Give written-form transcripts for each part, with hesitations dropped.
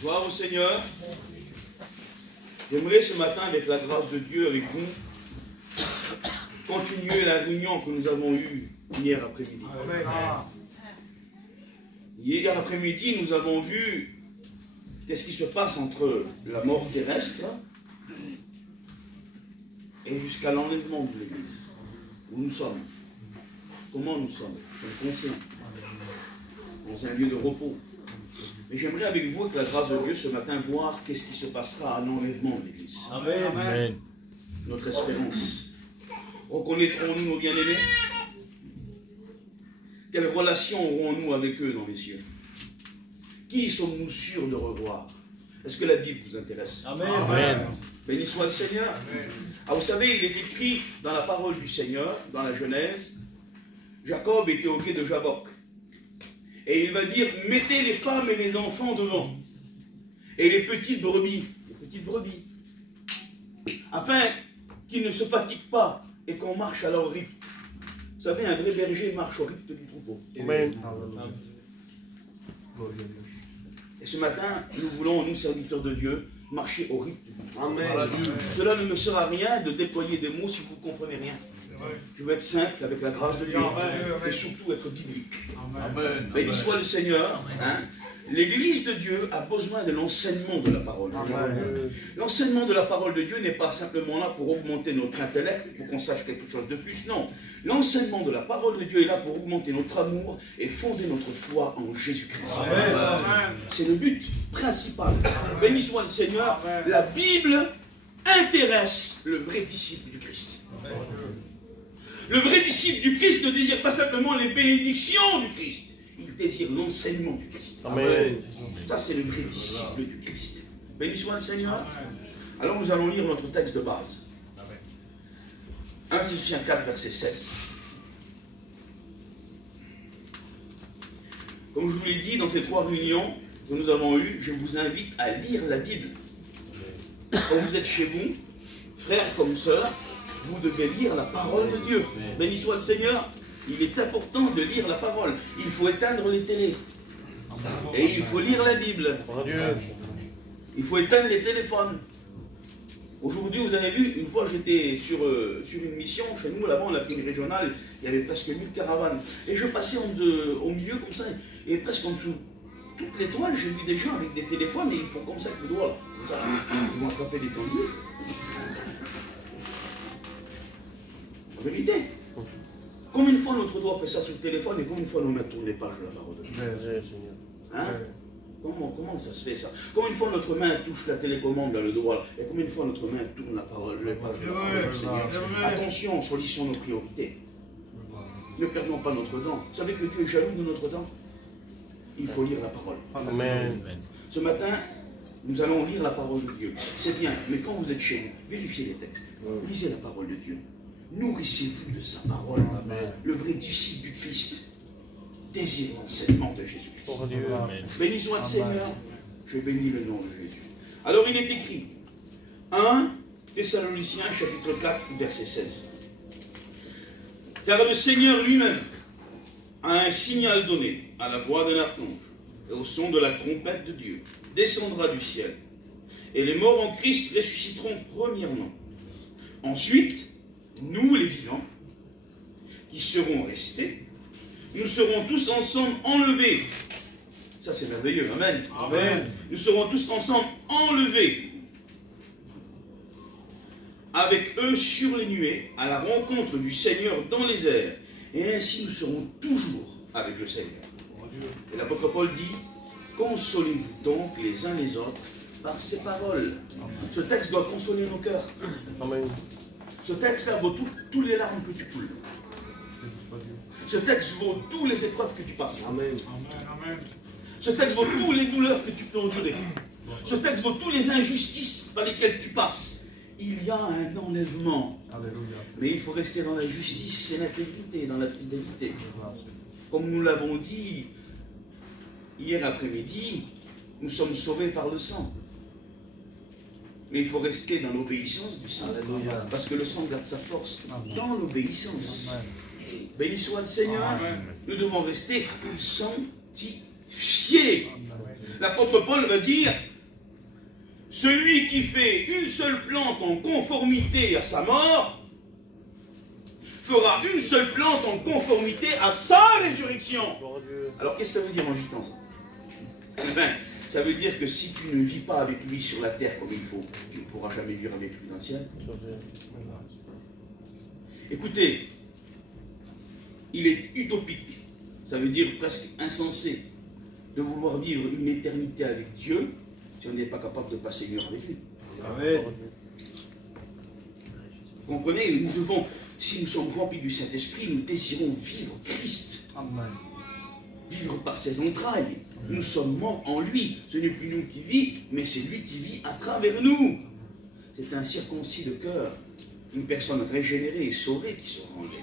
Gloire au Seigneur. J'aimerais ce matin, avec la grâce de Dieu, avec vous, continuer la réunion que nous avons eue hier après-midi. Hier après-midi, nous avons vu qu'est-ce qui se passe entre la mort terrestre et jusqu'à l'enlèvement de l'Église. Où nous sommes. Comment nous sommes. Nous sommes conscients. Dans un lieu de repos. Mais j'aimerais avec vous, avec la grâce de Dieu, ce matin, voir qu'est-ce qui se passera à l'enlèvement de l'Église. Amen. Amen. Notre espérance. Reconnaîtrons-nous nos bien-aimés? Quelle relation aurons-nous avec eux dans les cieux? Qui sommes-nous sûrs de revoir? Est-ce que la Bible vous intéresse? Amen. Amen. Béni soit le Seigneur. Amen. Ah, vous savez, il est écrit dans la parole du Seigneur, dans la Genèse, Jacob était au quai de Jabbok. Et il va dire, mettez les femmes et les enfants devant. Et les petites brebis, afin qu'ils ne se fatiguent pas et qu'on marche à leur rythme. Vous savez, un vrai berger marche au rythme du troupeau. Amen. Et ce matin, nous voulons, nous serviteurs de Dieu, marcher au rythme du troupeau. Amen. Cela ne me sert à rien de déployer des mots si vous ne comprenez rien. Je veux être simple avec la grâce de Dieu et surtout être biblique. Amen. Béni soit le Seigneur. Hein? L'Église de Dieu a besoin de l'enseignement de la parole de Dieu. L'enseignement de la parole de Dieu n'est pas simplement là pour augmenter notre intellect, pour qu'on sache quelque chose de plus. Non. L'enseignement de la parole de Dieu est là pour augmenter notre amour et fonder notre foi en Jésus-Christ. C'est le but principal. Béni soit le Seigneur. La Bible intéresse le vrai disciple du Christ. Le vrai disciple du Christ ne désire pas simplement les bénédictions du Christ. Il désire l'enseignement du Christ. Amen. Ça, c'est le vrai disciple du Christ. Béni soit le Seigneur. Alors, nous allons lire notre texte de base. 1 Thessaloniciens 4, verset 16. Comme je vous l'ai dit, dans ces 3 réunions que nous avons eues, je vous invite à lire la Bible. Quand vous êtes chez vous, frères comme sœurs, vous devez lire la parole de Dieu. Béni soit le Seigneur. Il est important de lire la parole. Il faut éteindre les télés. Et il faut lire la Bible. Il faut éteindre les téléphones. Aujourd'hui, vous avez vu, une fois j'étais sur une mission, chez nous, là-bas, on a fait une régionale, il y avait presque 1000 caravanes. Et je passais au milieu comme ça, et presque en dessous, toutes les toiles, j'ai vu des gens avec des téléphones, et ils font comme ça avec le doigt, là. Comme ça, ils vont attraper des tendinites. En vérité. Combien de fois notre doigt fait ça sur le téléphone et combien de fois nos mains tournent les pages de la parole de Dieu? Hein? Comment ça se fait ça? Combien de fois notre main touche la télécommande, là, le doigt, là, et combien de fois notre main tourne la parole, les pages de la parole du Seigneur? Attention, choisissons nos priorités. Ne perdons pas notre temps. Vous savez que Dieu est jaloux de notre temps? Il faut lire la parole. Amen. Ce matin, nous allons lire la parole de Dieu. C'est bien, mais quand vous êtes chez vous, vérifiez les textes. Lisez la parole de Dieu. Nourrissez-vous de sa parole. Amen. Le vrai disciple du Christ désire l'enseignement de Jésus-Christ. Béni soit le Seigneur. Je bénis le nom de Jésus. Alors il est écrit 1 Thessaloniciens chapitre 4 verset 16. Car le Seigneur lui-même a un signal donné à la voix d'un archange et au son de la trompette de Dieu descendra du ciel et les morts en Christ ressusciteront premièrement. Ensuite, nous les vivants, qui serons restés, nous serons tous ensemble enlevés. Ça c'est merveilleux, amen. Amen. Nous serons tous ensemble enlevés avec eux sur les nuées, à la rencontre du Seigneur dans les airs. Et ainsi nous serons toujours avec le Seigneur. Et l'apôtre Paul dit, consolez-vous donc les uns les autres par ces paroles. Ce texte doit consoler nos cœurs. Amen. Ce texte-là vaut toutes les larmes que tu coules. Ce texte vaut toutes les épreuves que tu passes. Amen. Ce texte vaut toutes les douleurs que tu peux endurer. Ce texte vaut toutes les injustices par lesquelles tu passes. Il y a un enlèvement. Mais il faut rester dans la justice et l'intégrité, dans la fidélité. Comme nous l'avons dit hier après-midi, nous sommes sauvés par le sang. Mais il faut rester dans l'obéissance du sang. Parce que le sang garde sa force dans l'obéissance. Béni soit le Seigneur. Nous devons rester sanctifiés. L'apôtre Paul va dire, celui qui fait une seule plante en conformité à sa mort, fera une seule plante en conformité à sa résurrection. Alors qu'est-ce que ça veut dire en gitan ça? Eh bien, ça veut dire que si tu ne vis pas avec lui sur la terre comme il faut, tu ne pourras jamais vivre avec lui dans le ciel. Écoutez, il est utopique, ça veut dire presque insensé, de vouloir vivre une éternité avec Dieu si on n'est pas capable de passer une heure avec lui. Amen. Vous comprenez, nous devons, si nous sommes remplis du Saint-Esprit, nous désirons vivre Christ. Amen. Vivre par ses entrailles. Nous sommes morts en lui. Ce n'est plus nous qui vivons, mais c'est lui qui vit à travers nous. C'est un circoncis de cœur, une personne régénérée et sauvée qui sera en lui.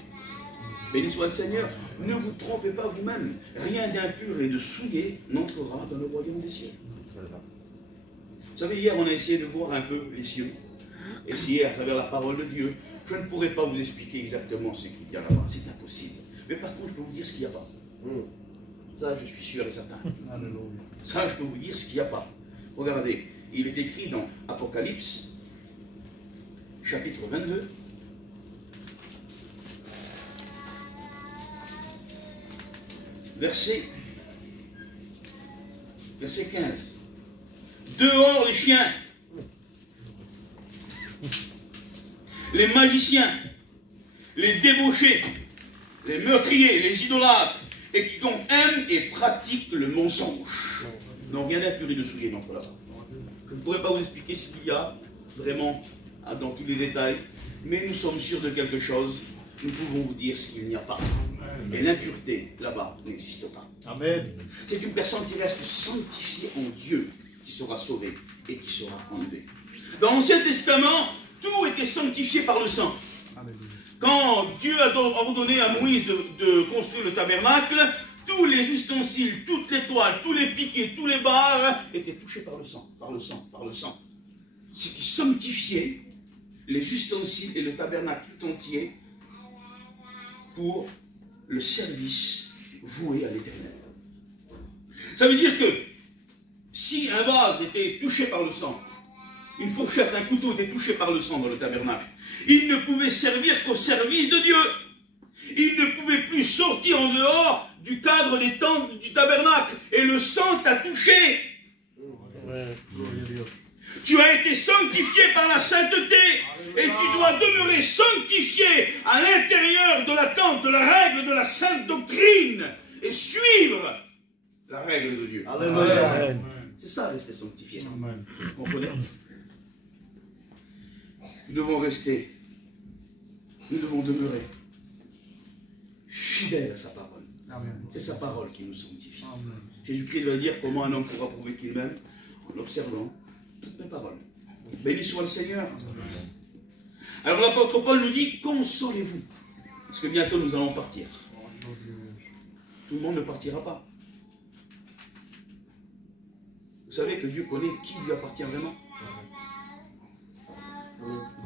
Béni soit le Seigneur. Ne vous trompez pas vous-même. Rien d'impur et de souillé n'entrera dans le royaume des cieux. Vous savez, hier, on a essayé de voir un peu les cieux. Essayer à travers la parole de Dieu. Je ne pourrais pas vous expliquer exactement ce qu'il y a là-bas. C'est impossible. Mais par contre, je peux vous dire ce qu'il n'y a pas. Ça, je suis sûr et certain. Ça, je peux vous dire ce qu'il n'y a pas. Regardez, il est écrit dans Apocalypse, chapitre 22. Verset 15. Dehors les chiens, les magiciens, les débauchés, les meurtriers, les idolâtres, et quiconque aime et pratique le mensonge. Non, rien d'impur et de souillé n'entre là. Je ne pourrais pas vous expliquer ce qu'il y a vraiment dans tous les détails, mais nous sommes sûrs de quelque chose. Nous pouvons vous dire ce qu'il n'y a pas. Et l'impureté, là-bas, n'existe pas. Amen. C'est une personne qui reste sanctifiée en Dieu qui sera sauvée et qui sera enlevée. Dans l'Ancien Testament, tout était sanctifié par le sang. Quand Dieu a ordonné à Moïse de construire le tabernacle, tous les ustensiles, toutes les toiles, tous les piquets, tous les barres étaient touchés par le sang, par le sang, par le sang. Ce qui sanctifiait les ustensiles et le tabernacle tout entier pour le service voué à l'Éternel. Ça veut dire que si un vase était touché par le sang, une fourchette, un couteau était touché par le sang dans le tabernacle, il ne pouvait servir qu'au service de Dieu. Il ne pouvait plus sortir en dehors du cadre des tentes du tabernacle. Et le sang t'a touché. Tu as été sanctifié par la sainteté. Et tu dois demeurer sanctifié à l'intérieur de la tente, de la règle de la sainte doctrine. Et suivre la règle de Dieu. Amen. C'est ça, rester sanctifié. Vous comprenez? Nous devons rester, nous devons demeurer fidèles à sa parole. C'est sa parole qui nous sanctifie. Jésus-Christ va dire comment un homme pourra prouver qu'il m'aime en observant toutes mes paroles. Béni soit le Seigneur. Alors l'apôtre Paul nous dit, consolez-vous, parce que bientôt nous allons partir. Tout le monde ne partira pas. Vous savez que Dieu connaît qui lui appartient vraiment.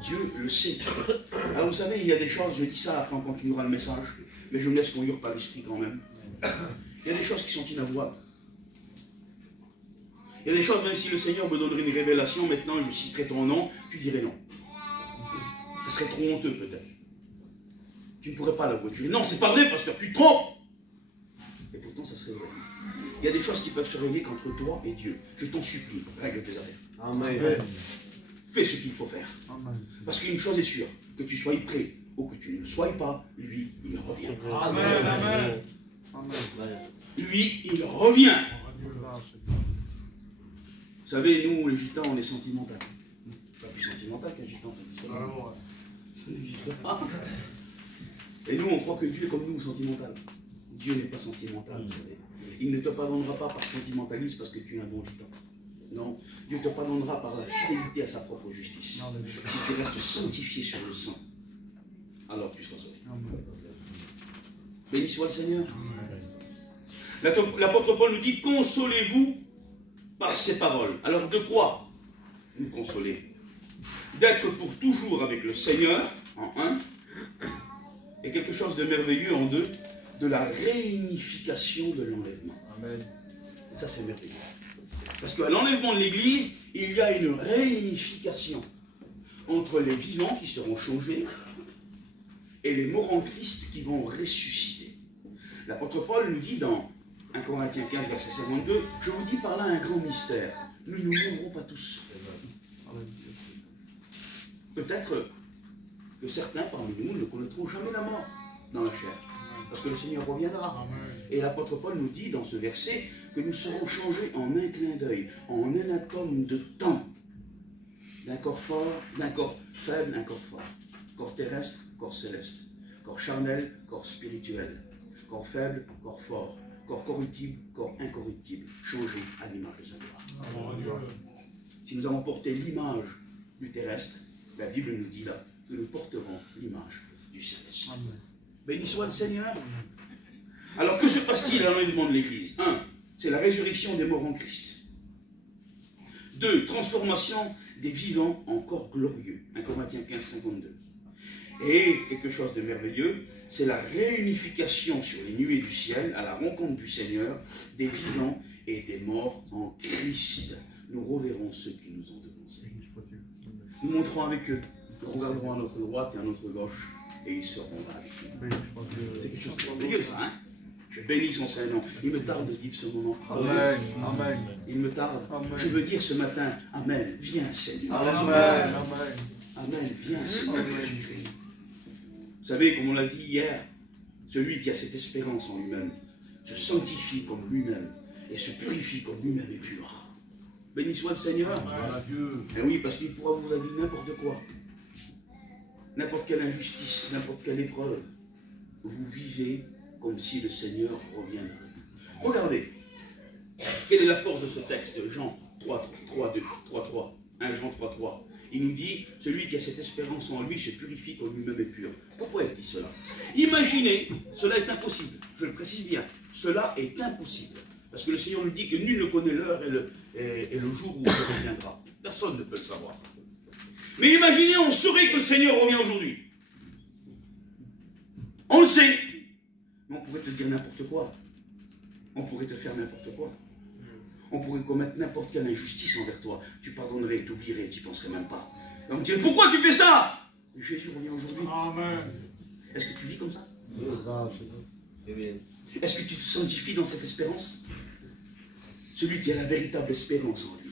Dieu le sait. Alors vous savez, il y a des choses, je dis ça, après on continuera le message, mais je me laisse conduire par l'esprit quand même. Il y a des choses qui sont inavouables. Il y a des choses, même si le Seigneur me donnerait une révélation, maintenant je citerai ton nom, tu dirais non. Ça serait trop honteux peut-être. Tu ne pourrais pas l'avouer. Tu dis non, c'est pas vrai, pasteur, tu te trompes. Et pourtant ça serait vrai. Il y a des choses qui peuvent se régler qu'entre toi et Dieu. Je t'en supplie, règle tes affaires. Amen. Fais ce qu'il faut faire. Parce qu'une chose est sûre, que tu sois prêt ou que tu ne le sois pas, lui, il revient. Amen. Amen. Lui, il revient. Vous savez, nous, les gitans, on est sentimental. Pas plus sentimental qu'un gitan, ça n'existe pas. Ça n'existe pas. Et nous, on croit que Dieu est comme nous, sentimental. Dieu n'est pas sentimental, vous savez. Il ne te pardonnera pas par sentimentalisme parce que tu es un bon gitan. Non, Dieu te pardonnera par la fidélité à sa propre justice. Si tu restes sanctifié sur le sang, alors tu seras sauvé. Béni soit le Seigneur. L'apôtre Paul nous dit, consolez-vous par ces paroles. Alors de quoi nous consoler? D'être pour toujours avec le Seigneur, en un, et quelque chose de merveilleux, en deux, de la réunification de l'enlèvement. Amen. Et ça c'est merveilleux. Parce qu'à l'enlèvement de l'Église, il y a une réunification entre les vivants qui seront changés et les morts en Christ qui vont ressusciter. L'apôtre Paul nous dit dans 1 Corinthiens 15, verset 52, « Je vous dis par là un grand mystère, nous ne mourrons pas tous. » Peut-être que certains parmi nous ne connaîtront jamais la mort dans la chair, parce que le Seigneur reviendra. Et l'apôtre Paul nous dit dans ce verset que nous serons changés en un clin d'œil, en un atome de temps, d'un corps fort, d'un corps faible, d'un corps fort, corps terrestre, corps céleste, corps charnel, corps spirituel, corps faible, corps fort, corps corruptible, corps incorruptible, changé à l'image de sa gloire. Si nous avons porté l'image du terrestre, la Bible nous dit là que nous porterons l'image du céleste. Béni soit le Seigneur. Alors que se passe-t-il à l'enlèvement de l'Église? 1. C'est la résurrection des morts en Christ. 2. Transformation des vivants en corps glorieux. 1 Corinthiens 15, 52. Et quelque chose de merveilleux, c'est la réunification sur les nuées du ciel, à la rencontre du Seigneur, des vivants et des morts en Christ. Nous reverrons ceux qui nous ont devancés. Nous monterons avec eux, nous regarderons à notre droite et à notre gauche, et ils seront là avec nous. C'est quelque chose de merveilleux, ça, hein? Je bénis son Saint-Nom. Il me tarde de vivre ce moment. Amen. Amen. Il me tarde. Amen. Je veux dire ce matin, Amen, viens Seigneur. Amen. Amen, viens Seigneur Jésus-Christ. Vous savez, comme on l'a dit hier, celui qui a cette espérance en lui-même se sanctifie comme lui-même et se purifie comme lui-même est pur. Béni soit le Seigneur. Amen. Et oui, parce qu'il pourra vous dire n'importe quoi. N'importe quelle injustice, n'importe quelle épreuve. Vous vivez comme si le Seigneur reviendrait. Regardez, quelle est la force de ce texte de Jean 3, 2, 3, 3, 1 Jean 3, 3. Il nous dit, celui qui a cette espérance en lui se purifie comme lui-même est pur. Pourquoi il dit cela? Imaginez, cela est impossible, je le précise bien, cela est impossible. Parce que le Seigneur nous dit que nul ne connaît l'heure et le jour où il reviendra. Personne ne peut le savoir. Mais imaginez, on saurait que le Seigneur revient aujourd'hui. On le sait. Mais on pourrait te dire n'importe quoi. On pourrait te faire n'importe quoi. On pourrait commettre n'importe quelle injustice envers toi. Tu pardonnerais, tu oublierais, tu n'y penserais même pas. Et on te dirait, pourquoi tu fais ça? Jésus revient aujourd'hui. Amen. Est-ce que tu vis comme ça? Est-ce que tu te sanctifies dans cette espérance? Celui qui a la véritable espérance en lui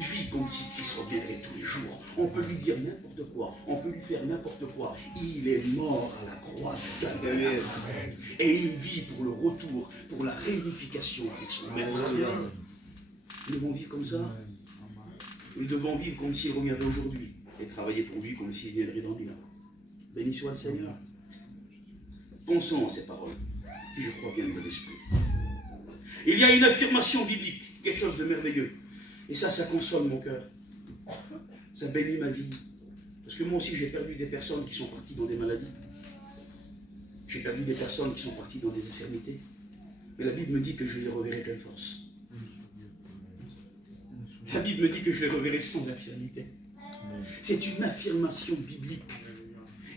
vit comme si Christ reviendrait tous les jours. On peut lui dire n'importe quoi, on peut lui faire n'importe quoi. Il est mort à la croix du Calvaire. Et il vit pour le retour, pour la réunification avec son Maître. Nous devons vivre comme ça. Nous devons vivre comme s'il reviendrait aujourd'hui et travailler pour lui comme s'il viendrait dans l'île. Béni soit le Seigneur. Pensons à ces paroles qui, je crois, viennent de l'Esprit. Il y a une affirmation biblique, quelque chose de merveilleux. Et ça console mon cœur. Ça bénit ma vie. Parce que moi aussi, j'ai perdu des personnes qui sont parties dans des maladies. J'ai perdu des personnes qui sont parties dans des infirmités. Mais la Bible me dit que je les reverrai pleine force. La Bible me dit que je les reverrai sans infirmité. C'est une affirmation biblique.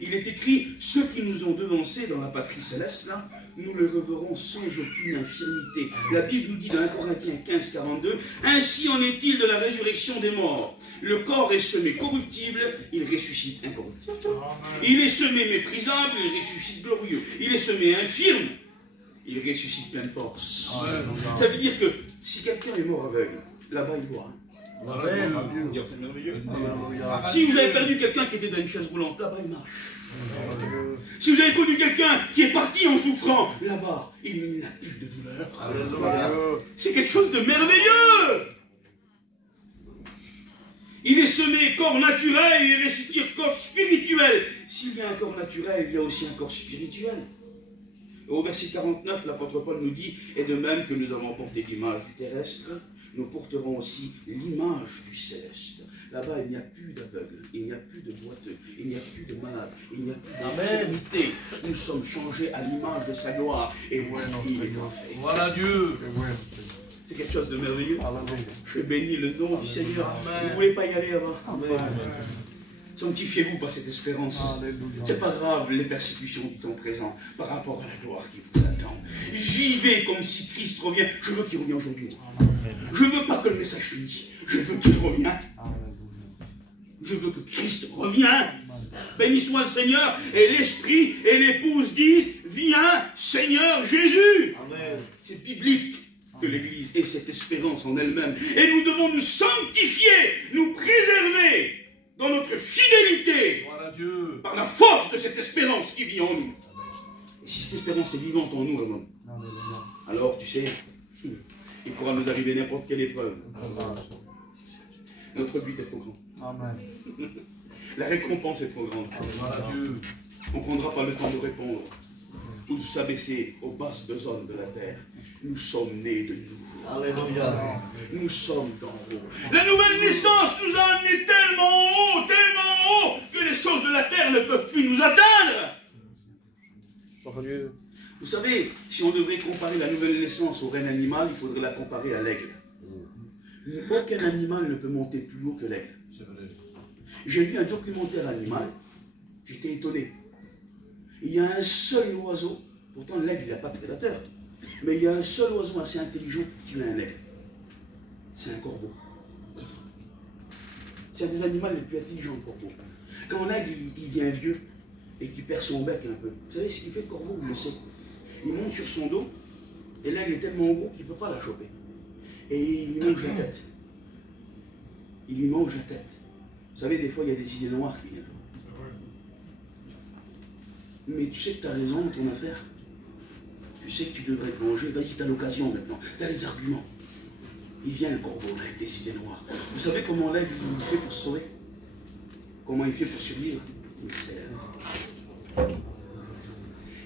Il est écrit, ceux qui nous ont devancés dans la patrie céleste, là, nous les reverrons sans aucune infirmité. La Bible nous dit dans 1 Corinthiens 15, 42, ainsi en est-il de la résurrection des morts. Le corps est semé corruptible, il ressuscite incorruptible. Il est semé méprisable, il ressuscite glorieux. Il est semé infirme, il ressuscite pleine force. Ça veut dire que si quelqu'un est mort aveugle, là-bas il voit. C'est merveilleux. Si vous avez perdu quelqu'un qui était dans une chaise roulante, là-bas il marche. Si vous avez connu quelqu'un qui est parti en souffrant, là-bas il n'a plus de douleur. C'est quelque chose de merveilleux. Il est semé corps naturel, il est ressuscité corps spirituel. S'il y a un corps naturel, il y a aussi un corps spirituel. Au verset 49, l'apôtre Paul nous dit, et de même que nous avons porté l'image du terrestre, nous porterons aussi l'image du céleste. Là-bas, il n'y a plus d'aveugles, il n'y a plus de boiteux, il n'y a plus de malades, il n'y a plus d'infirmité. Nous sommes changés à l'image de sa gloire. Et voilà, il est parfait. Voilà Dieu. C'est quelque chose de merveilleux. Je bénis le nom du Seigneur. Vous ne voulez pas y aller là-bas? Sanctifiez-vous par cette espérance. C'est pas grave les persécutions du temps présent par rapport à la gloire qui vous attend. Vivez comme si Christ revient. Je veux qu'il revienne aujourd'hui. Je ne veux pas que le message finisse. Je veux qu'il revienne. Je veux que Christ revienne. Béni soit le Seigneur. Et l'Esprit et l'épouse disent, viens Seigneur Jésus. C'est biblique que l'Église ait cette espérance en elle-même. Et nous devons nous sanctifier, nous préserver dans notre fidélité par la force de cette espérance qui vit en nous. Et si cette espérance est vivante en nous, alors tu sais, il pourra nous arriver n'importe quelle épreuve. Notre but est trop grand. Amen. La récompense est trop grande. On ne prendra pas le temps de répondre ou de s'abaisser aux basses besognes de la terre. Nous sommes nés de nouveau. Alléluia. Nous sommes d'en haut. La nouvelle naissance nous a amenés tellement haut, que les choses de la terre ne peuvent plus nous atteindre. Vous savez, si on devrait comparer la nouvelle naissance au règne animal, il faudrait la comparer à l'aigle. Aucun animal ne peut monter plus haut que l'aigle. J'ai vu un documentaire animal, j'étais étonné. Il y a un seul oiseau, pourtant l'aigle il n'a pas de prédateur, mais il y a un seul oiseau assez intelligent pour tuer un aigle. C'est un corbeau. C'est un des animaux les plus intelligents, le corbeau. Quand l'aigle il devient vieux et qu'il perd son bec un peu, vous savez ce qu'il fait le corbeau, vous le savez. Il monte sur son dos et l'aigle est tellement gros qu'il ne peut pas la choper. Et il lui mange la tête. Il lui mange la tête. Vous savez, des fois, il y a des idées noires qui viennent. Mais tu sais que tu as raison dans ton affaire. Tu sais que tu devrais te venger. Vas-y, tu as l'occasion maintenant. Tu as les arguments. Il vient le corbeau là, avec des idées noires. Vous savez comment l'aigle il fait pour se sauver? Comment il fait pour survivre? Il s'élève.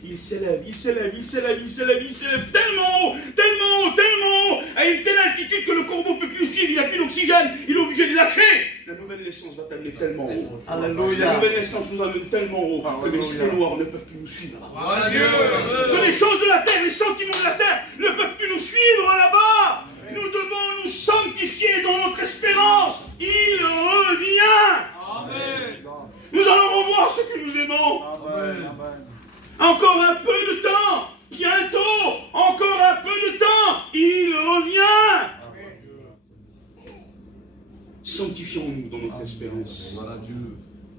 Il s'élève, il s'élève, il s'élève, il s'élève, il s'élève tellement haut, tellement haut, tellement haut, à une telle altitude que le corbeau ne peut plus suivre, il n'a plus d'oxygène, il est obligé de lâcher. La nouvelle naissance va t'amener tellement haut. Alléluia. La nouvelle naissance nous amène tellement haut que les idées noires ne peuvent plus nous suivre là-bas. Que les choses de la terre, les sentiments de la terre ne peuvent plus nous suivre là-bas. Nous devons nous sanctifier dans notre espérance. Il revient. Amen. Nous allons revoir ce que nous aimons. Amen. Encore un peu de temps, bientôt, encore un peu de temps, il revient. Sanctifions-nous dans notre espérance.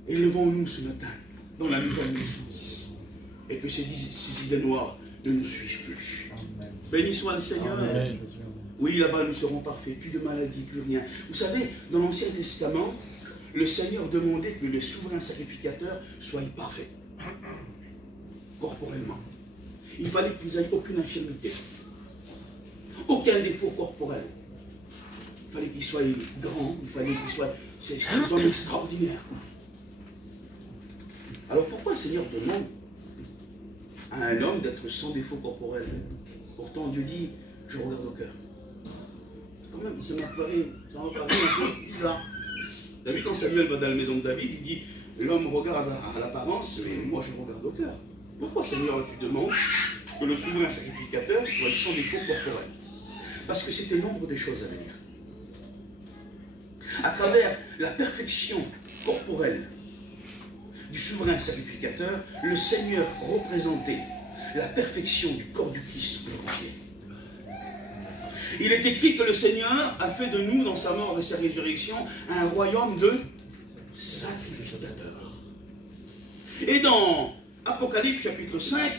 Élevons-nous ce matin dans la nouvelle naissance. Et que ces idées noires ne nous suivent plus. Béni soit le Seigneur. Amen. Oui, là-bas nous serons parfaits, plus de maladie, plus rien. Vous savez, dans l'Ancien Testament, le Seigneur demandait que les souverains sacrificateurs soient parfaits. Corporellement. Il fallait qu'ils n'aient aucune infirmité. Aucun défaut corporel. Il fallait qu'ils soient grands, il fallait qu'ils soient ces hommes extraordinaires. Alors pourquoi le Seigneur demande à un homme d'être sans défaut corporel? Pourtant Dieu dit, je regarde au cœur. Quand même, ça m'a paru un peu bizarre. Vous avez vu quand Samuel va dans la maison de David, il dit, l'homme regarde à l'apparence, mais moi je regarde au cœur. Pourquoi, Seigneur, tu demandes que le souverain sacrificateur soit sans défaut corporel? Parce que c'était l'ombre des choses à venir. À travers la perfection corporelle du souverain sacrificateur, le Seigneur représentait la perfection du corps du Christ glorifié. Il est écrit que le Seigneur a fait de nous, dans sa mort et sa résurrection, un royaume de sacrificateurs. Et dans Apocalypse chapitre 5,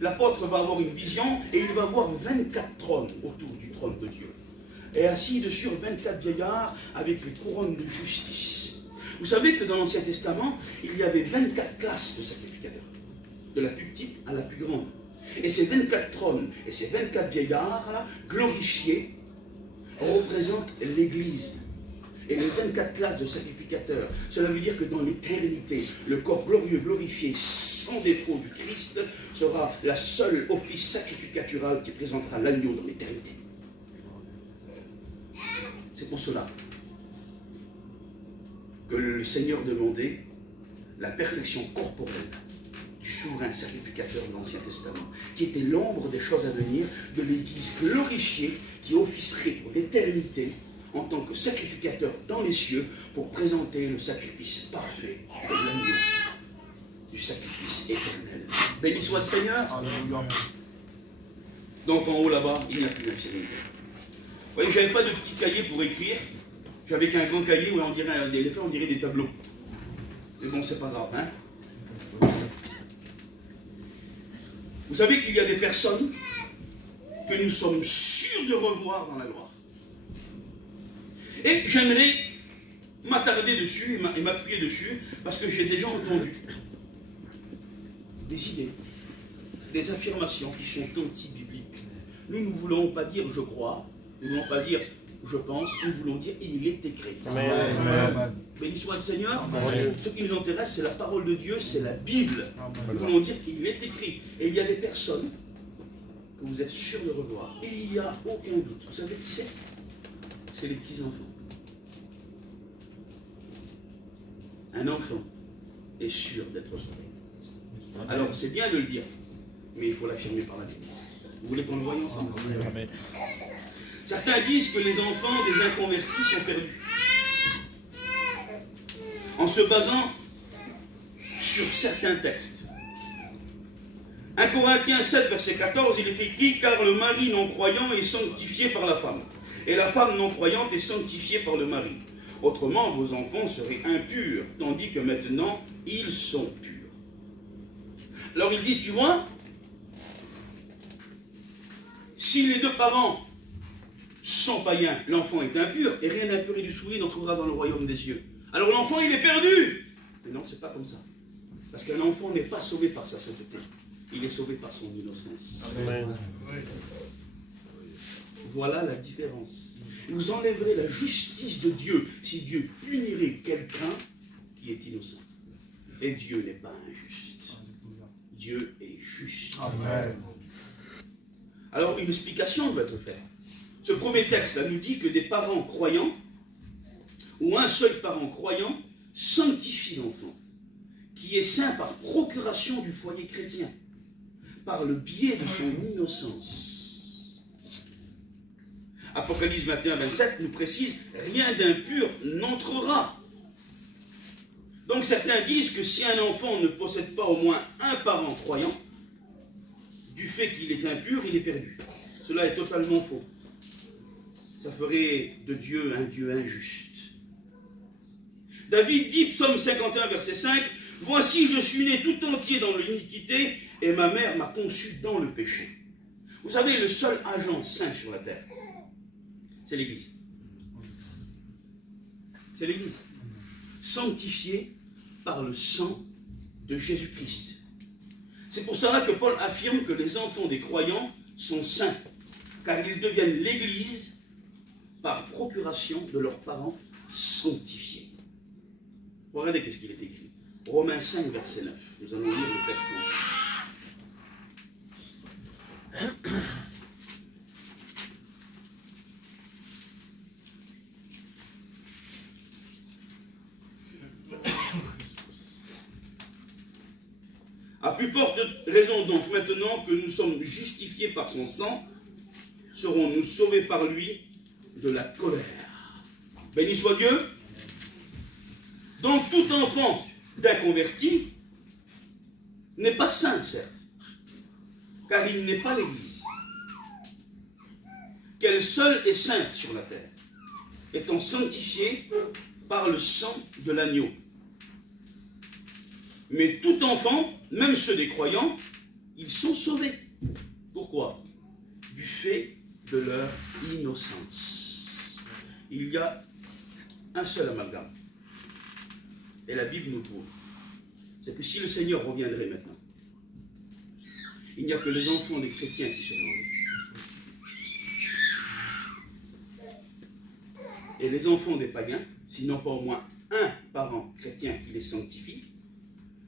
l'apôtre va avoir une vision et il va voir 24 trônes autour du trône de Dieu. Et assis dessus 24 vieillards avec les couronnes de justice. Vous savez que dans l'Ancien Testament, il y avait 24 classes de sacrificateurs, de la plus petite à la plus grande. Et ces 24 trônes et ces 24 vieillards-là, glorifiés, représentent l'Église. Et les 24 classes de sacrificateurs, cela veut dire que dans l'éternité, le corps glorieux, glorifié, sans défaut du Christ, sera la seule office sacrificatural qui présentera l'agneau dans l'éternité. C'est pour cela que le Seigneur demandait la perfection corporelle du souverain sacrificateur de l'Ancien Testament, qui était l'ombre des choses à venir de l'Église glorifiée qui officerait pour l'éternité en tant que sacrificateur dans les cieux pour présenter le sacrifice parfait de l'agneau du sacrifice éternel. Béni soit le Seigneur. Alléluia. Donc en haut là-bas, il n'y a plus d'infirmité. Vous voyez, j'avais pas de petit cahier pour écrire. J'avais qu'un grand cahier où on dirait, des fois on dirait des tableaux. Mais bon, c'est pas grave, hein. Vous savez qu'il y a des personnes que nous sommes sûrs de revoir dans la gloire. Et j'aimerais m'attarder dessus et m'appuyer dessus parce que j'ai déjà entendu des idées, des affirmations qui sont anti-bibliques. Nous ne voulons pas dire je crois, nous ne voulons pas dire je pense, nous voulons dire il est écrit. Amen. Amen. Béni soit le Seigneur. Amen. Ce qui nous intéresse, c'est la parole de Dieu, c'est la Bible. Amen. Nous voulons dire qu'il est écrit. Et il y a des personnes que vous êtes sûrs de revoir. Et il n'y a aucun doute. Vous savez qui c'est? C'est les petits-enfants. Un enfant est sûr d'être sauvé. Alors, c'est bien de le dire, mais il faut l'affirmer par la Bible. Vous voulez qu'on le voie ensemble? Amen. Certains disent que les enfants des inconvertis sont perdus. En se basant sur certains textes. 1 Corinthiens 7, verset 14, il est écrit « Car le mari non-croyant est sanctifié par la femme, et la femme non-croyante est sanctifiée par le mari. Autrement, vos enfants seraient impurs, tandis que maintenant, ils sont purs. » Alors ils disent, tu vois, si les deux parents sont païens, l'enfant est impur, et rien d'impur du souillé n'entrera dans le royaume des cieux. Alors l'enfant, il est perdu. Mais non, c'est pas comme ça. Parce qu'un enfant n'est pas sauvé par sa sainteté. Il est sauvé par son innocence. Amen. Voilà la différence. Vous enlèverez la justice de Dieu si Dieu punirait quelqu'un qui est innocent. Et Dieu n'est pas injuste. Dieu est juste. Amen. Alors une explication doit être faite. Ce premier texte là nous dit que des parents croyants, ou un seul parent croyant, sanctifie l'enfant, qui est saint par procuration du foyer chrétien, par le biais de son innocence. Apocalypse 21, 27 nous précise « Rien d'impur n'entrera ». Donc certains disent que si un enfant ne possède pas au moins un parent croyant, du fait qu'il est impur, il est perdu. Cela est totalement faux. Ça ferait de Dieu un Dieu injuste. David dit, psaume 51, verset 5, « Voici, je suis né tout entier dans l'iniquité, et ma mère m'a conçu dans le péché. » Vous savez, le seul agent saint sur la terre, c'est l'Église. C'est l'Église. Sanctifiée par le sang de Jésus-Christ. C'est pour cela que Paul affirme que les enfants des croyants sont saints, car ils deviennent l'Église par procuration de leurs parents sanctifiés. Regardez qu'est-ce qu'il est écrit. Romains 5, verset 9. Nous allons lire le texte ensemble. À plus forte raison donc, maintenant que nous sommes justifiés par son sang, serons-nous sauvés par lui de la colère. Béni soit Dieu. Donc tout enfant d'inconverti n'est pas saint, certes, car il n'est pas l'Église, qu'elle seule est sainte sur la terre, étant sanctifiée par le sang de l'agneau. Mais tout enfant, même ceux des croyants, ils sont sauvés. Pourquoi? Du fait de leur innocence. Il y a un seul amalgame. Et la Bible nous prouve. C'est que si le Seigneur reviendrait maintenant, il n'y a que les enfants des chrétiens qui seront sauvés. Et les enfants des païens, s'ils n'ont pas au moins un parent chrétien qui les sanctifie,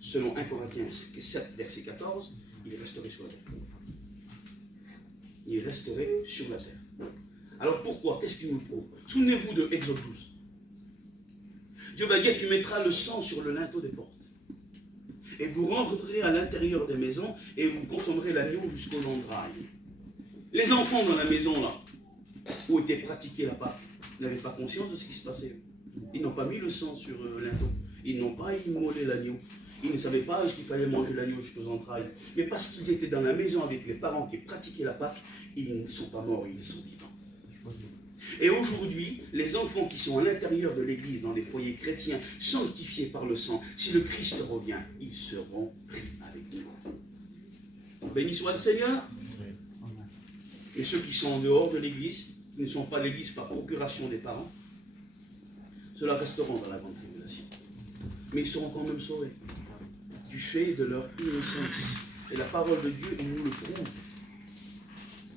selon 1 Corinthiens 7, verset 14, ils resteraient sur la terre. Ils resteraient sur la terre. Alors pourquoi? Qu'est-ce qui nous le prouve? Souvenez-vous de Exode 12. Dieu va dire, tu mettras le sang sur le linteau des portes. Et vous rentrerez à l'intérieur des maisons et vous consommerez l'agneau jusqu'aux entrailles. Les enfants dans la maison, là, où était pratiquée la Pâque, n'avaient pas conscience de ce qui se passait. Ils n'ont pas mis le sang sur le linteau. Ils n'ont pas immolé l'agneau. Ils ne savaient pas qu'il fallait manger l'agneau jusqu'aux entrailles. Mais parce qu'ils étaient dans la maison avec les parents qui pratiquaient la Pâque, ils ne sont pas morts, ils sont vivants. Et aujourd'hui, les enfants qui sont à l'intérieur de l'Église, dans des foyers chrétiens, sanctifiés par le sang, si le Christ revient, ils seront pris avec nous. Béni soit le Seigneur. Et ceux qui sont en dehors de l'Église, qui ne sont pas l'Église par procuration des parents, ceux-là resteront dans la grande tribulation. Mais ils seront quand même sauvés, du fait de leur innocence. Et la parole de Dieu nous le prouve.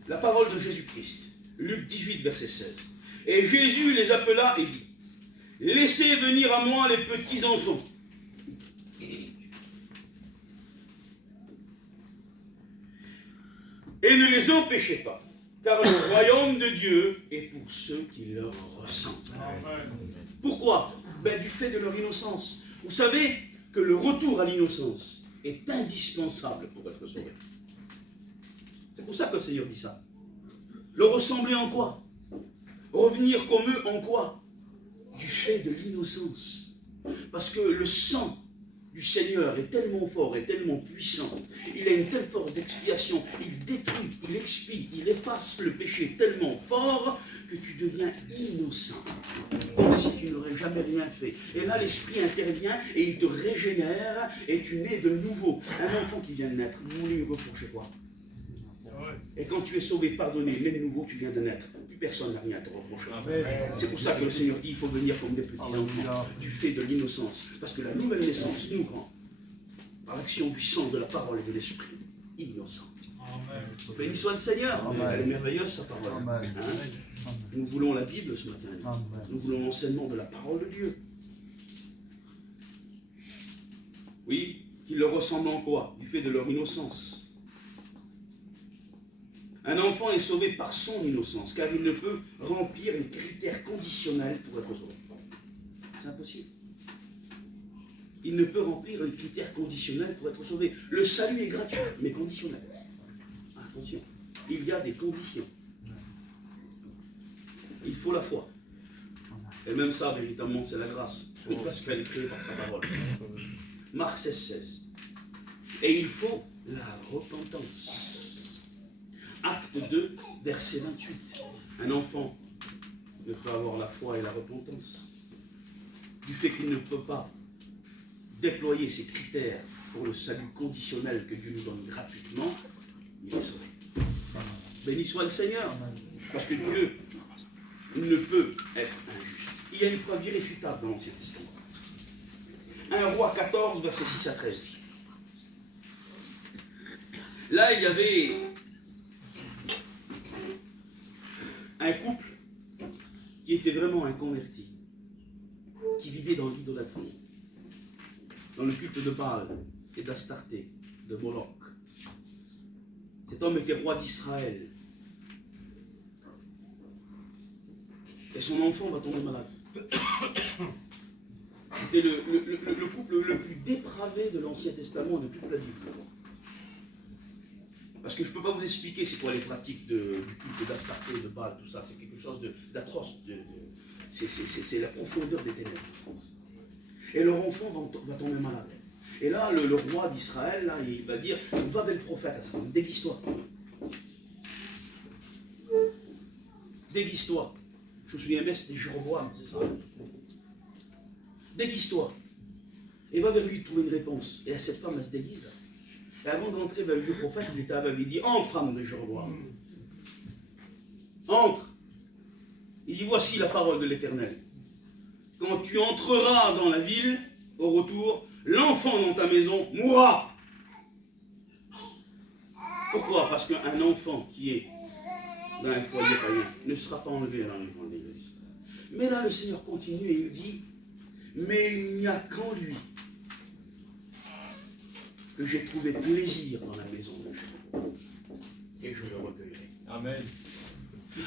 La parole de Jésus-Christ, Luc 18, verset 16. Et Jésus les appela et dit, laissez venir à moi les petits enfants. Et ne les empêchez pas, car le royaume de Dieu est pour ceux qui leur ressemblent. Pourquoi? Du fait de leur innocence. Vous savez que le retour à l'innocence est indispensable pour être sauvé. C'est pour ça que le Seigneur dit ça. Le ressembler en quoi? Revenir comme eux en quoi? Du fait de l'innocence. Parce que le sang du Seigneur est tellement fort, est tellement puissant. Il a une telle force d'expiation. Il détruit, il expie, il efface le péché tellement fort que tu deviens innocent. Comme si tu n'aurais jamais rien fait. Et là, l'Esprit intervient et il te régénère et tu nais de nouveau. Un enfant qui vient de naître, vous voulez lui reprocher quoi? Et quand tu es sauvé, pardonné, né de nouveau, tu viens de naître. Plus personne n'a rien à te reprocher. C'est pour ça que le Seigneur dit, il faut venir comme des petits enfants, du fait de l'innocence. Parce que la nouvelle naissance nous rend, par l'action du sang, de la parole et de l'Esprit, innocents. Béni soit le Seigneur. Amen. Elle est merveilleuse, sa parole. Hein? Nous voulons la Bible ce matin. Amen. Nous voulons l'enseignement de la parole de Dieu. Oui, qu'ils leur ressemblent en quoi? Du fait de leur innocence. Un enfant est sauvé par son innocence, car il ne peut remplir les critères conditionnels pour être sauvé. C'est impossible. Il ne peut remplir les critères conditionnels pour être sauvé. Le salut est gratuit, mais conditionnel. Attention, il y a des conditions. Il faut la foi. Et même ça, véritablement, c'est la grâce. Parce qu'elle est créée par sa parole. Marc 16, 16. Et il faut la repentance. Acte 2, verset 28. Un enfant ne peut avoir la foi et la repentance. Du fait qu'il ne peut pas déployer ses critères pour le salut conditionnel que Dieu nous donne gratuitement, il est sauvé. Béni soit le Seigneur. Parce que Dieu ne peut être injuste. Il y a une preuve irréfutable dans l'Ancien Testament. 1 Roi 14, verset 6 à 13. Là, il y avait un couple qui était vraiment inconverti, qui vivait dans l'idolâtrie, dans le culte de Baal et d'Astarté, de Moloch. Cet homme était roi d'Israël. Et son enfant va tomber malade. C'était le couple le plus dépravé de l'Ancien Testament, de toute la Bible. Parce que je ne peux pas vous expliquer c'est quoi les pratiques du culte d'Astarté, de Baal, tout ça. C'est quelque chose d'atroce. C'est la profondeur des ténèbres. Et leur enfant va tomber malade. Et là, le roi d'Israël, là, il va dire, va vers le prophète à sa femme, déguise-toi. Déguise-toi. Je me souviens bien, c'était Jéroboam, c'est ça. Déguise-toi. Et va vers lui trouver une réponse. Et cette femme, elle se déguise. Et avant d'entrer vers le prophète, il était aveugle. Il dit, entre, femme de Jéroboam. Entre. Il dit, voici la parole de l'Éternel. Quand tu entreras dans la ville, au retour, l'enfant dans ta maison mourra. Pourquoi? Parce qu'un enfant qui est dans un foyer païen ne sera pas enlevé à l'enlèvement de l'Église. Mais là, le Seigneur continue et il dit, mais il n'y a qu'en lui que j'ai trouvé plaisir dans la maison de Dieu. Et je le recueillerai. Amen.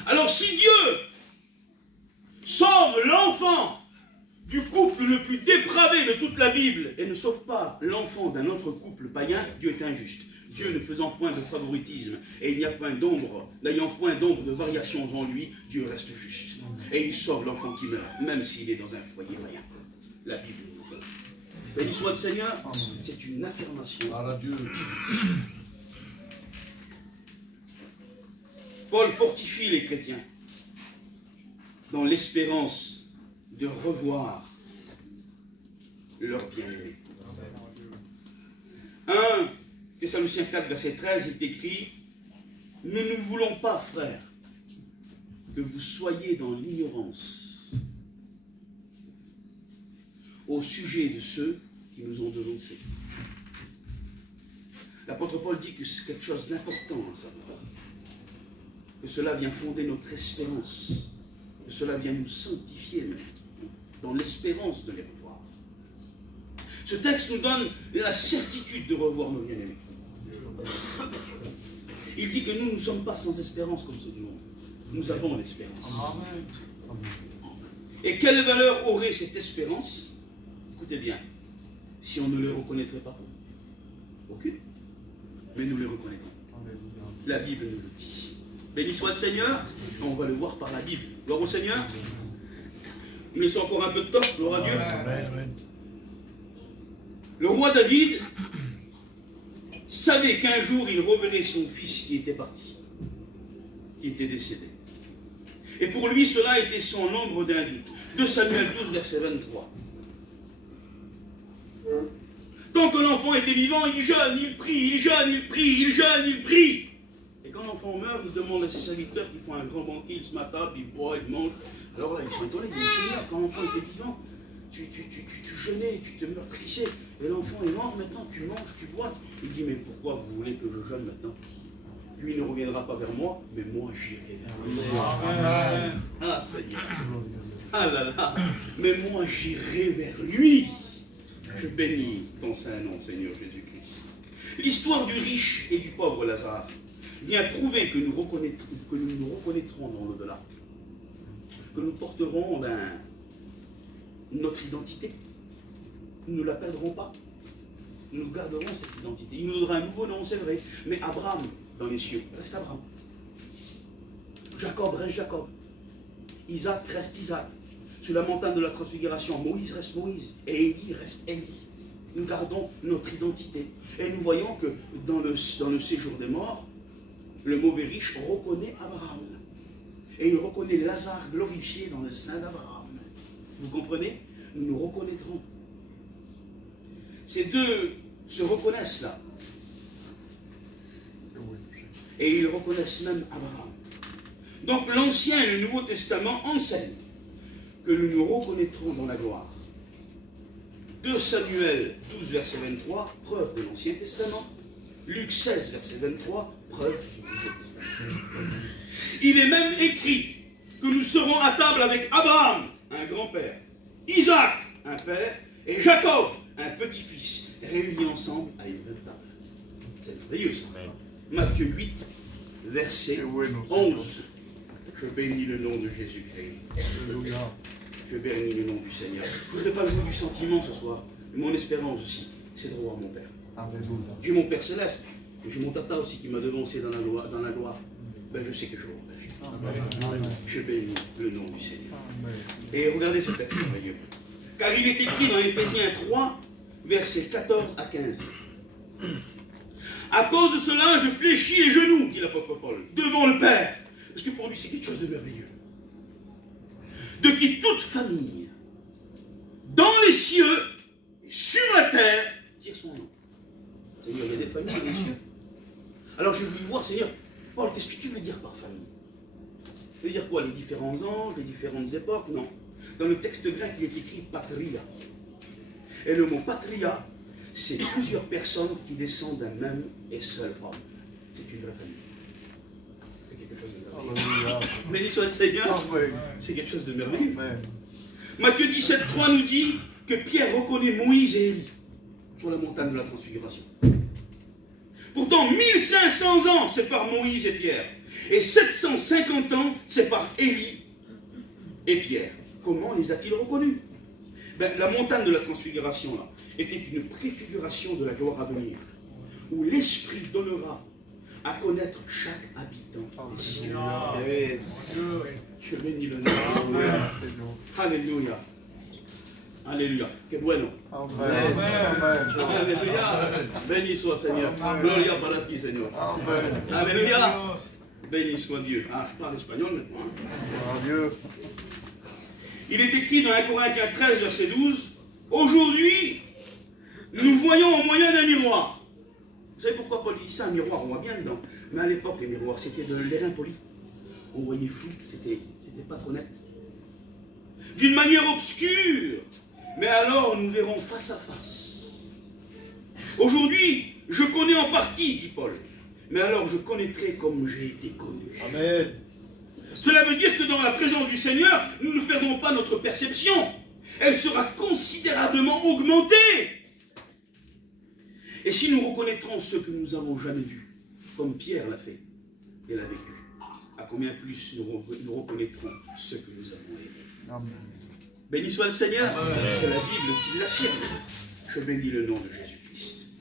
Alors si Dieu sauve l'enfant du couple le plus dépravé de toute la Bible et ne sauve pas l'enfant d'un autre couple païen, Dieu est injuste. Dieu ne faisant point de favoritisme et il n'y a point d'ombre, n'ayant point d'ombre de variations en lui, Dieu reste juste. Et il sauve l'enfant qui meurt, même s'il est dans un foyer païen. La Bible nous dit. Béni soit le Seigneur, c'est une affirmation. Dieu. Paul fortifie les chrétiens. dans l'espérance de revoir leur bien-aimé. 1 Thessaloniciens 4, verset 13 est écrit: nous ne voulons pas, frères, que vous soyez dans l'ignorance au sujet de ceux qui nous ont devancés. L'apôtre Paul dit que c'est quelque chose d'important à savoir, que cela vient fonder notre espérance, que cela vient nous sanctifier même, dans l'espérance de les revoir. Ce texte nous donne la certitude de revoir nos bien-aimés. Il dit que nous ne sommes pas sans espérance comme ceux du monde. Nous avons l'espérance. Et quelle valeur aurait cette espérance? Écoutez bien, si on ne le reconnaîtrait pas. Aucune. Mais nous le reconnaîtrons. La Bible nous le dit. Béni soit le Seigneur. On va le voir par la Bible. Gloire au Seigneur. Nous laissons encore un peu de temps. Gloire à Dieu. Amen. Le roi David savait qu'un jour il reverrait son fils qui était parti, qui était décédé. Et pour lui, cela était sans l'ombre d'un doute. 2 Samuel 12, verset 23. Tant que l'enfant était vivant, il jeûne, il prie, il jeûne, il prie, il jeûne, il prie. Et quand l'enfant meurt, il demande à ses serviteurs qui font un grand banquet, ils se m'attapent, ils boivent, ils mangent. Alors là, ils sont étonnés, ils disent: Seigneur, quand l'enfant était vivant, tu jeûnais, tu te meurtrissais, et l'enfant est mort, maintenant tu manges, tu bois. Il dit: mais pourquoi vous voulez que je jeûne maintenant? Lui ne reviendra pas vers moi, mais moi j'irai vers lui. Amen. Ah Seigneur, ah là là, mais moi j'irai vers lui. Je bénis ton saint nom, Seigneur Jésus-Christ. L'histoire du riche et du pauvre Lazare vient prouver que nous nous reconnaîtrons dans l'au-delà, que nous porterons notre identité. Nous ne la perdrons pas. Nous garderons cette identité. Il nous donnera un nouveau nom, c'est vrai. Mais Abraham, dans les cieux, reste Abraham. Jacob reste Jacob. Isaac reste Isaac. Sur la montagne de la transfiguration, Moïse reste Moïse. Et Élie reste Élie. Nous gardons notre identité. Et nous voyons que dans le séjour des morts, le mauvais riche reconnaît Abraham. Et il reconnaît Lazare glorifié dans le sein d'Abraham. Vous comprenez? Nous nous reconnaîtrons. Ces deux se reconnaissent là. Et ils reconnaissent même Abraham. Donc l'Ancien et le Nouveau Testament enseignent que nous nous reconnaîtrons dans la gloire. 2 Samuel 12, verset 23, preuve de l'Ancien Testament. Luc 16, verset 23, preuve du Nouveau Testament. Il est même écrit que nous serons à table avec Abraham, un grand-père, Isaac, un père, et Jacob, un petit-fils, réunis ensemble à une même table. C'est merveilleux ça. Matthieu 8, verset 11. Je bénis le nom de Jésus-Christ. Je bénis le nom du Seigneur. Je ne voudrais pas jouer du sentiment ce soir, mais mon espérance aussi, c'est de revoir mon Père. J'ai mon Père céleste, et j'ai mon tata aussi qui m'a devancé dans la gloire. Ben, je sais que je le reverrai. Je bénis le nom du Seigneur. Et regardez ce texte merveilleux. Car il est écrit dans Éphésiens 3, versets 14 à 15. À cause de cela, je fléchis les genoux, dit l'apôtre Paul, devant le Père. Parce que pour lui, c'est quelque chose de merveilleux. De qui toute famille, dans les cieux et sur la terre, tire son nom. Seigneur, il y a des familles dans les cieux. Alors je voulais voir, Seigneur, Paul, qu'est-ce que tu veux dire par famille? Tu veux dire quoi? Les différents anges, les différentes époques? Non. Dans le texte grec, il est écrit patria. Et le mot patria, c'est plusieurs personnes qui descendent d'un même et seul homme. C'est une vraie famille. C'est quelque chose de merveilleux. Béni soit le Seigneur. C'est quelque chose de merveilleux. Matthieu 17, 3 nous dit que Pierre reconnaît Moïse et Élie sur la montagne de la transfiguration. Pourtant, 1500 ans séparent Moïse et Pierre. Et 750 ans séparent Élie et Pierre. Comment les a-t-il reconnus? Ben, la montagne de la transfiguration là, était une préfiguration de la gloire à venir, où l'Esprit donnera à connaître chaque habitant des cieux. Je bénis le nom. Alléluia. Alléluia. Que bueno. Amen. Alléluia. Béni soit Seigneur. Gloria para ti, Seigneur. Alléluia. Béni soit Dieu. Ah, je parle espagnol maintenant. Dieu. Il est écrit dans 1 Corinthiens 13, verset 12, « Aujourd'hui, nous voyons au moyen d'un miroir. » Vous savez pourquoi Paul dit ça, un miroir, on voit bien dedans. Mais à l'époque, les miroirs, c'était de l'airain poli. On voyait flou, c'était pas trop net. D'une manière obscure, mais alors nous verrons face à face. Aujourd'hui, je connais en partie, dit Paul, mais alors je connaîtrai comme j'ai été connu. Amen. Cela veut dire que dans la présence du Seigneur, nous ne perdons pas notre perception. Elle sera considérablement augmentée. Et si nous reconnaîtrons ce que nous n'avons jamais vu, comme Pierre l'a fait et l'a vécu, à combien plus nous reconnaîtrons ce que nous avons aimé. Amen. Béni soit le Seigneur, c'est la Bible qui l'affirme. Je bénis le nom de Jésus-Christ.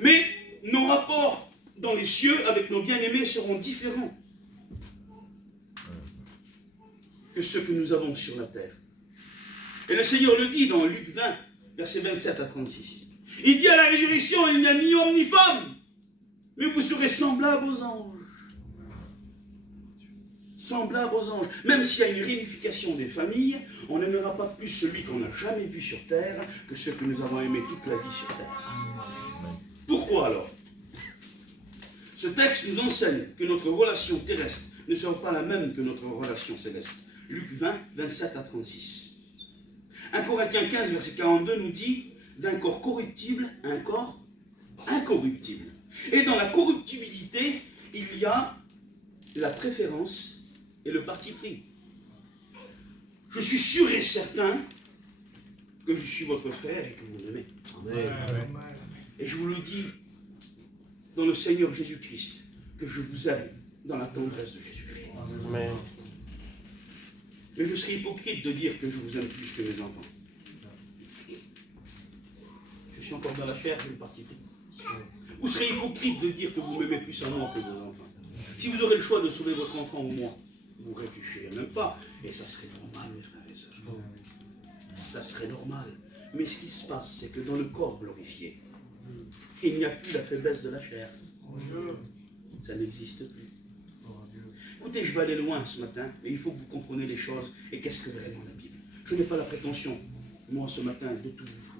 Mais nos rapports dans les cieux avec nos bien-aimés seront différents que ceux que nous avons sur la terre. Et le Seigneur le dit dans Luc 20, versets 27 à 36. Il dit à la résurrection, il n'y a ni homme ni femme, mais vous serez semblables aux anges. Semblables aux anges. Même s'il y a une réunification des familles, on n'aimera pas plus celui qu'on n'a jamais vu sur terre que ceux que nous avons aimés toute la vie sur terre. Pourquoi alors? Ce texte nous enseigne que notre relation terrestre ne sera pas la même que notre relation céleste. Luc 20, 27 à 36. 1 Corinthiens 15, verset 42 nous dit d'un corps corruptible à un corps incorruptible. Et dans la corruptibilité, il y a la préférence et le parti pris. Je suis sûr et certain que je suis votre frère et que vous m'aimez. Et je vous le dis dans le Seigneur Jésus-Christ, que je vous aime dans la tendresse de Jésus-Christ. Amen. Mais je serais hypocrite de dire que je vous aime plus que mes enfants. Je suis encore dans la chair, j'ai le parti pris. Vous serez hypocrite de dire que vous m'aimez plus à moi que vos enfants. Si vous aurez le choix de sauver votre enfant ou moi, vous ne réfléchirez même pas. Et ça serait normal, mes frères et sœurs. Ça serait normal. Mais ce qui se passe, c'est que dans le corps glorifié, il n'y a plus la faiblesse de la chair. Ça n'existe plus. Écoutez, je vais aller loin ce matin, mais il faut que vous compreniez les choses. Et qu'est-ce que vraiment la Bible? Je n'ai pas la prétention, moi ce matin,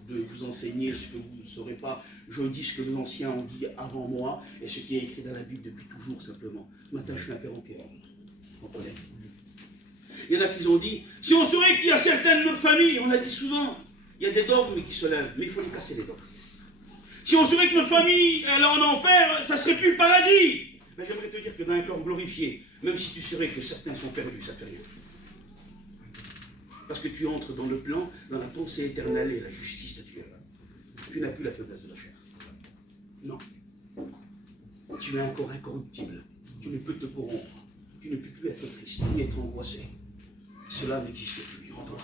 de vous enseigner ce que vous ne saurez pas. Je dis ce que les anciens ont dit avant moi, et ce qui est écrit dans la Bible depuis toujours simplement. Ce matin, je suis un perroquet. Vous comprenez? Il y en a qui ont dit, si on saurait qu'il y a certaines de notre famille, on l'a dit souvent, il y a des dogmes qui se lèvent, mais il faut les casser les dogmes. Si on saurait que notre famille, elle est en enfer, ça serait plus le paradis. Mais j'aimerais te dire que dans un corps glorifié, même si tu saurais que certains sont perdus, ça ne fait rien. Parce que tu entres dans le plan, dans la pensée éternelle et la justice de Dieu. Tu n'as plus la faiblesse de la chair. Non. Tu as un corps incorruptible. Tu ne peux te corrompre. Tu ne peux plus être triste, ni être angoissé. Cela n'existe plus en toi.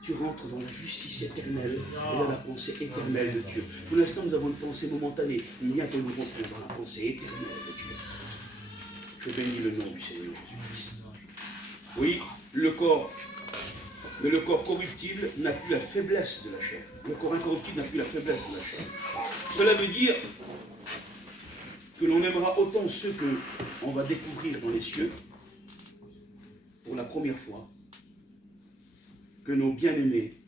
Tu rentres dans la justice éternelle et dans la pensée éternelle de Dieu. Pour l'instant, nous avons une pensée momentanée. Bientôt, nous rentrons dans la pensée éternelle de Dieu. Je bénis le nom du Seigneur Jésus-Christ. Oui, mais le corps corruptible n'a plus la faiblesse de la chair. Le corps incorruptible n'a plus la faiblesse de la chair. Cela veut dire que l'on aimera autant ceux qu'on va découvrir dans les cieux pour la première fois que nos bien-aimés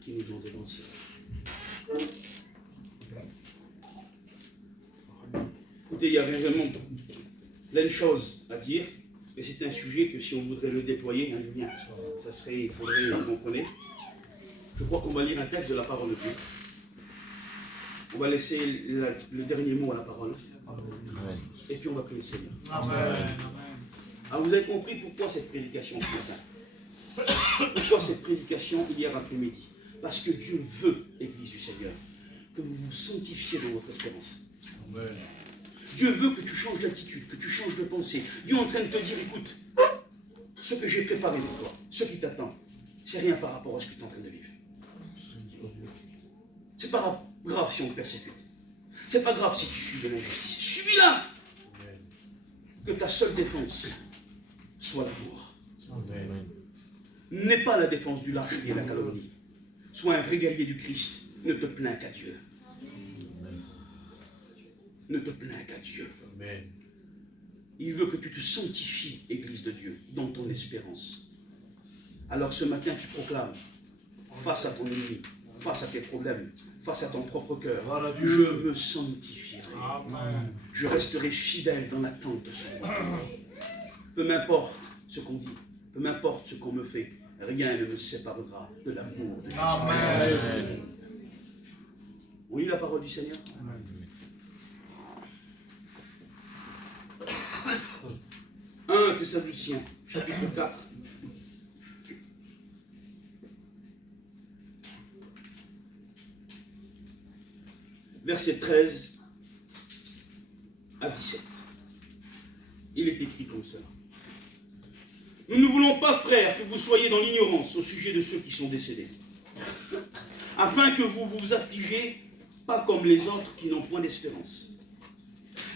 qui nous ont devancés. Écoutez, il y a vraiment plein de choses à dire, mais c'est un sujet que si on voudrait le déployer, hein, Julien, il faudrait qu'on connaisse. Je crois qu'on va lire un texte de la parole de Dieu. On va laisser le dernier mot à la parole. Amen. Et puis on va prier le Seigneur. Amen. Alors vous avez compris pourquoi cette prédication ce matin. Pourquoi cette prédication hier après-midi? Parce que Dieu veut, Église du Seigneur, que vous vous sanctifiez dans votre espérance. Amen. Dieu veut que tu changes d'attitude, que tu changes de pensée. Dieu est en train de te dire, écoute, ce que j'ai préparé pour toi, ce qui t'attend, c'est rien par rapport à ce que tu es en train de vivre. C'est pas grave si on te persécute. C'est pas grave si tu subis de l'injustice. Suis-la! Que ta seule défense soit l'amour. N'aie pas la défense du lâche et la calomnie. Sois un vrai guerrier du Christ. Ne te plains qu'à Dieu. Ne te plains qu'à Dieu. Amen. Il veut que tu te sanctifies, Église de Dieu, dans ton espérance. Alors ce matin, tu proclames, face à ton ennemi, face à tes problèmes, face à ton propre cœur, je me sanctifierai. Je resterai fidèle dans l'attente de son retour. Peu m'importe ce qu'on dit, peu m'importe ce qu'on me fait, rien ne me séparera de l'amour de Jésus. Amen. On lit la parole du Seigneur. Amen. 1 Thessaloniciens, chapitre 4. Versets 13 à 17. Il est écrit comme ça. Nous ne voulons pas, frères, que vous soyez dans l'ignorance au sujet de ceux qui sont décédés, afin que vous vous affligez pas comme les autres qui n'ont point d'espérance.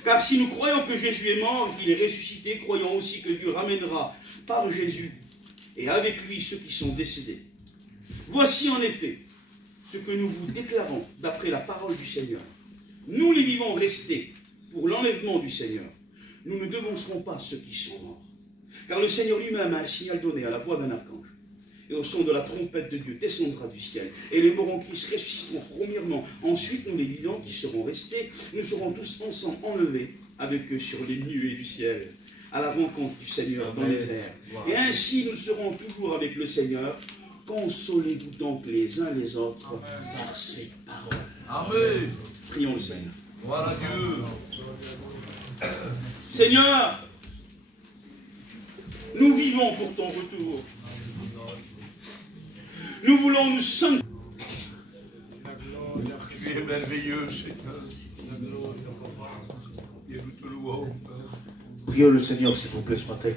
Car si nous croyons que Jésus est mort et qu'il est ressuscité, croyons aussi que Dieu ramènera par Jésus et avec lui ceux qui sont décédés. Voici en effet ce que nous vous déclarons d'après la parole du Seigneur. Nous les vivants restés pour l'enlèvement du Seigneur, nous ne devancerons pas ceux qui sont morts. Car le Seigneur lui-même a un signal donné à la voix d'un archange. Et au son de la trompette de Dieu descendra du ciel. Et les morts en Christ ressusciteront premièrement. Ensuite, nous les vivants qui serons restés, nous serons tous ensemble enlevés avec eux sur les nuées du ciel, à la rencontre du Seigneur dans les airs. Et ainsi nous serons toujours avec le Seigneur. Consolez-vous donc les uns les autres par ces paroles. Amen. Prions le Seigneur. Voilà Dieu. Seigneur, nous vivons pour ton retour. Nous voulons nous sentir. Tu es merveilleux, Seigneur. Et nous te louons. Prions le Seigneur, s'il vous plaît, ce matin.